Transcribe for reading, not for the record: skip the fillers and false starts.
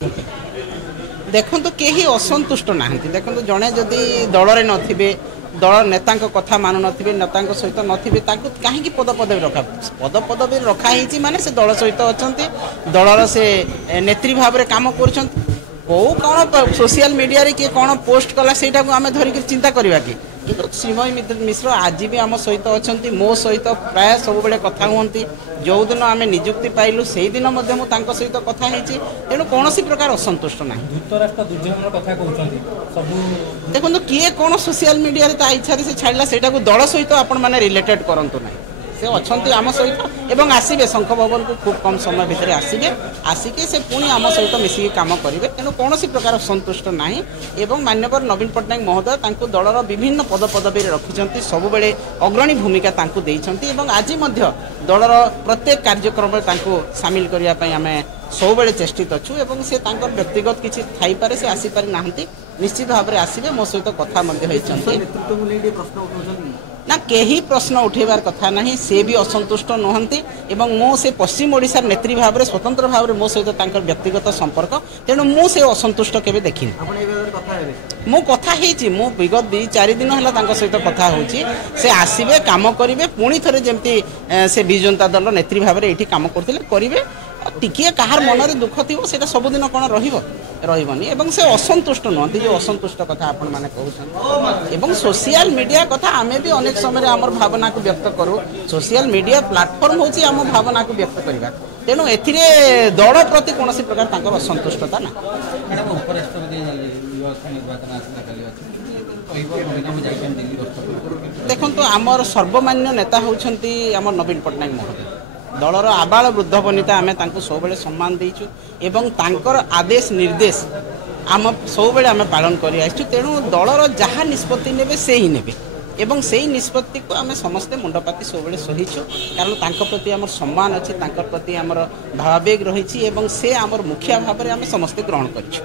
देखो तो कहीं असंतुष्ट ना देखो जड़े जदि दल रे दल नेता कथा मानु नथिबे नेता सहित नथिबे कहीं पद पदवी रखा पद पदवी रखाही माने से दल सहित अच्छा दलर से नेत्री भाव में काम कर कौन सोशल मीडिया रे किए कौन पोस्ट कला से आम धरिक चिंता करवा कि श्रीमय मिश्र आज भी आम सहित अच्छा मो सहित प्राय सब बेले कथा हमें जो दिन आम निजुक्ति पाइलु से दिन सहित कथा तेणु कौन प्रकार असंतुष्ट ना देखो किए कौन सोशल मीडिया इच्छा से छाड़ा से दल सहित आपण मैंने रिलेटेड करंतु ना से अच्छा आम सहित एवं आसबे शंख भवन को खूब कम समय भितर आसबे आसिके से पुणी आम सहित मिसिक काम करेंगे तेणु कौन प्रकार संतुष्ट ना एवं मान्यवर नवीन पट्टनायक महोदय दलर विभिन्न पद पदवी रखिंट सब बेले अग्रणी भूमिका आज दलर प्रत्येक कार्यक्रम सामिल करने आम सब बेले चेष्टित अच्छु एवं से व्यक्तिगत किसी थाईपे से आसीपारि ना निश्चित भाव में आसबे मो सहित कथा ना कहीं प्रश्न उठेबार कथा ना से भी असंतुष्ट नुहति मो से पश्चिम ओडिशा नेत्री भाव में स्वतंत्र भाव में मो सहित व्यक्तिगत संपर्क तेणु मु से असंतुष्ट केवे देखिनी मो कथा मु विगत 2-4 दिन है सहित कथा होची से आसबे काम करेंगे पुणी थे जमी से विजु जनता दल नेत्री भाव में ये काम करेंगे टिके कहार मन में दुख थी से सबुदिन कौन रही एवं से असंतुष्ट नुहति जो असंतुष्ट कथा आपण मैंने कहते सोशल मीडिया कथा आम भी अनेक समय आम भावना को व्यक्त करूँ सोशल मीडिया प्लाटफर्म हूँ आम भावना को व्यक्त करवा तेणु ए दल प्रति कौन प्रकार असंतुष्टता ना देखो आमर सर्वमान्य नेता होती आम नवीन पट्टनायक महोदय दलर आबाल वृद्ध वनिता आम सब बेले सम्मान देचु एवं तांकर आदेश निर्देश आम सब बेले आम पालन कर तेणु दलर जहाँ निष्पत्ति नेबे से ही नेबे एवं से ही निष्पत्ति को आम समस्ते मुंडपाती सब बेले सहीचु कारण तांको प्रति आमर सम्मान अच्छी तांकर प्रति आमर भावावेग रही से आमर मुखिया भाव में आम समस्ते ग्रहण करिछु।